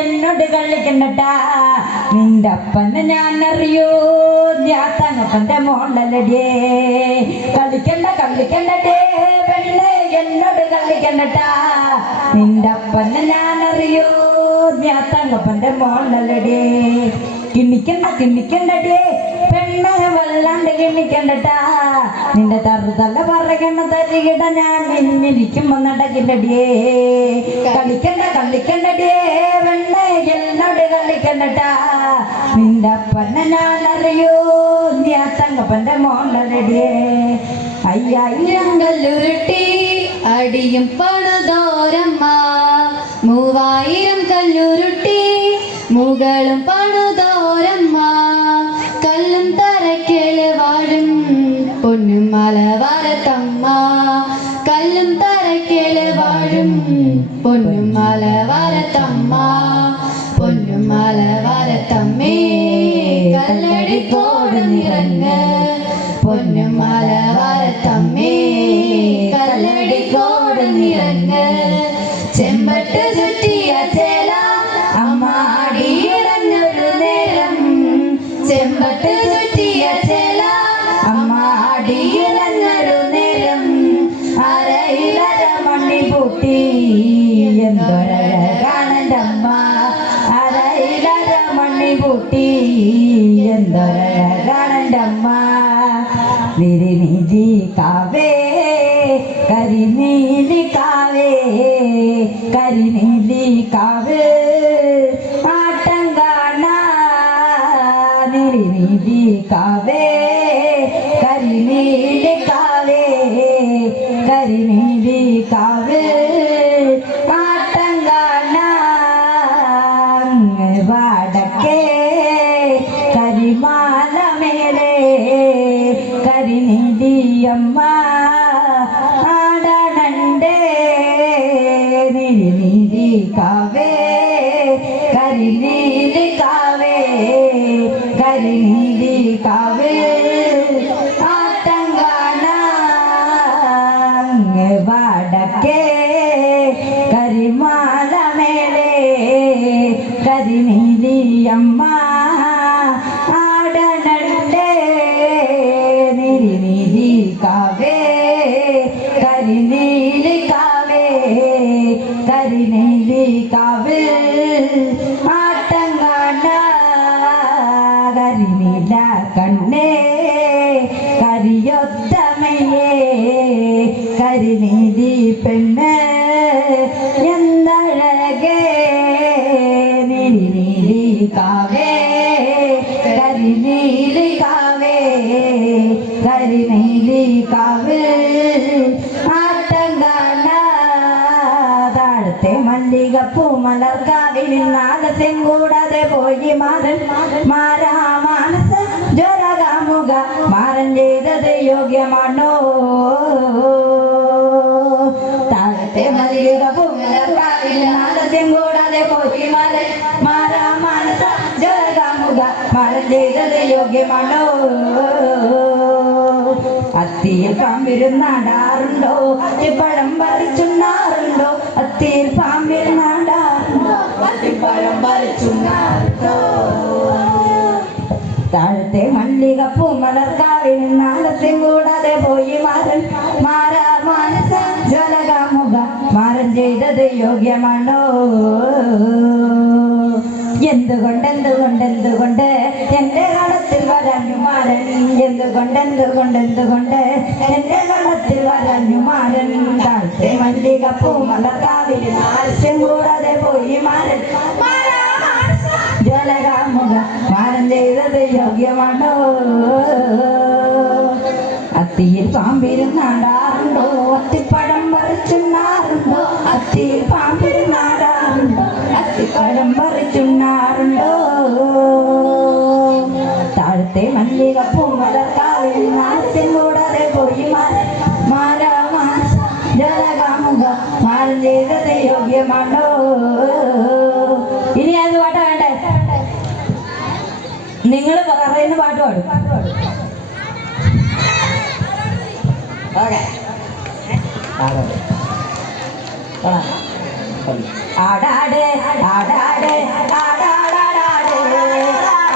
എന്നോട് കളിക്കണ്ടട്ടാ നിന്റെ അപ്പനെ ഞാൻ അറിയൂ ഞാൻ തങ്ങപ്പന്റെ കളിക്കണ്ട കളിക്കണ്ടേ പെണ്ണെ എന്നോട് കളിക്കണ്ടട്ടാ നിന്റെ അപ്പനെ ഞാൻ അറിയൂ ഞാൻ തങ്ങപ്പന്റെ മോളല്ലടിയേ കിണ്ണിക്കണ്ട പെണ്ണെ വല്ലാണ്ട് കിണ്ണിക്കണ്ടട്ടാ. നിന്റെ തറുതല്ല പറയണ തരികിട ഞാൻ നിന്നിരിക്കും നടക്കില്ലടിയേ. കളിക്കണ്ട കളിക്കണ്ടടിയേ. പെണ്ണെ എന്നോട് കളിക്കണ്ടട്ടാ. നിന്റെ അപ്പനെ ഞാൻ അറിയൂ നീ ആ തങ്കപ്പന്റെ മോണ്ടടിയേ അയ്യായിരം കല്ലുരുട്ടി അടിയും പണതോരമ്മ. മൂവായിരം കല്ലുരുട്ടി മുകളും പണുതോരമ്മ பொன்னும் மலை வரத்தம்மா பொன்னும் மலை வரத்தம்மே கல்ல പൂട്ടി എന്തൊരഴകാണെന്റെ അമ്മ. നിരിനിധി കാവേ കരിനീലി കാവേ കരിനീലി കാവേ. ആട്ടം കാണാ നിരിനിധി കാവേ കരിനീലി കാവേ കരിനീലി കാവേ. കരിനിധിയമ്മ ആടണണ്ടേ നിരിനിധി കാവേ കരിനീലി കാവേ കരിനീലി കാവേ ആട്ടം കാണാങ്ങ് വടക്കേ കരിമാല മേലെ കരിനീലി കാവേ ആട്ടം കാണാ കരിനില കണ്ണേ കരിയൊത്തമയേ കരിനീലി പെണ്ണ് എന്നഴകേ നിരിനീലി കാവേ കരിനീലി കാവേ. മല്ലികപ്പൂ മലർക്കാവിൽ നാദസ്യം കൂടാതെ പോയി മാറൻ. മാരാ മാനസ ജ്വരകാമുക മാറൻ ചെയ്തത് യോഗ്യമാണോ? താഴത്തെ മല്ലികപ്പൂ മലർക്കാവിൽ നാദസ്യം കൂടാതെ പോയി മാറൻ. മാരാ മാനസ ജ്വരകാമുക മാറൻ ചെയ്തത് യോഗ്യമാണോ? അത്തിയിൽ പാമ്പിരുന്നാടാറുണ്ടോ? പഴം പറിച്ചുണ്ണാറുണ്ടോ യോഗ്യമാണോ എന്തുകൊണ്ട് എന്തുകൊണ്ട് എന്തുകൊണ്ട് എന്റെ കളത്തിൽ വരാഞ്ഞു മാറൻ എന്തുകൊണ്ട് എന്തുകൊണ്ട് എന്തുകൊണ്ട് എന്റെ കളത്തിൽ വരാഞ്ഞു മാറൻ താഴത്തെ മല്ലിക മലർക്കാവിൽ ആവശ്യം കൂടാതെ പോയി മാരൻ ജലകാമുക മാരൻ ചെയ്തത് യോഗ്യമാണോ? അത്തിയിൽ പാമ്പിരുന്നാടാറുണ്ടോ അത്തിയിൽ പാമ്പിരുന്നാടാറുണ്ടോ അത്തിപ്പഴം പറിച്ചുണ്ണാറുണ്ടോ? താഴത്തെ മല്ലിക പൂമലക്കാവിൽ നാളത്തിൽ കൂടാതെ പോയി ജലകാമുക മാനം യോഗ്യമാണോ ഇനി അത് പാട്ടാ വേണ്ടേ? നിങ്ങൾ പറയുന്ന പാട്ട് പാടും. ഓക്കെ. ஆடாடே ஆடாடே ஆடாடாடாடே.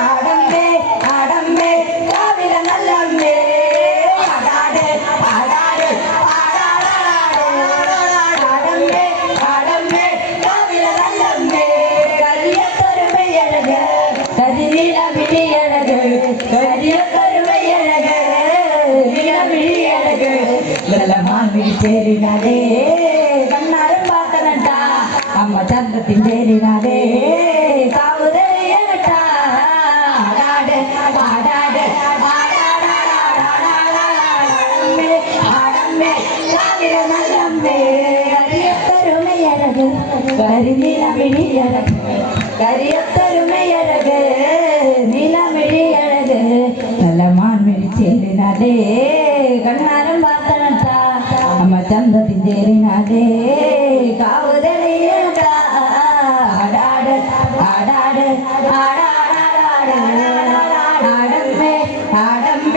ஆடம்பே ஆடம்பே காவில நல்லம்பே. ஆடாடே ஆடாடே ஆடாடாடாடே. ஆடம்பே ஆடம்பே காவில நல்லம்பே. கரிய கருமை அழக கதிரில விழி அழக கரிய கருமை அழக நில விழி அழக. நல்ல மாமிடி சேரினாலே பார்த்தனட்ட அம்ம சந்தத்தின் பேரினாலே காவுதலையனட்ட ஆடாடு ஆடாடு ஆடாடம்மே ஆடம்மே காவிர நல்லம்மே கரிய பெருமையரகு கரிநிலமிழியரகு கரிய பெருமையரகு நிலமிழியரகு நல்லமான் மிழி சேரினாலே கண்ணாரம் பார்த்தனட்டா அம்ம சந்தத்தின் சேரினாலே ആടാട് ആടാടാടാടാടാടമ്മേ ആടമ്മ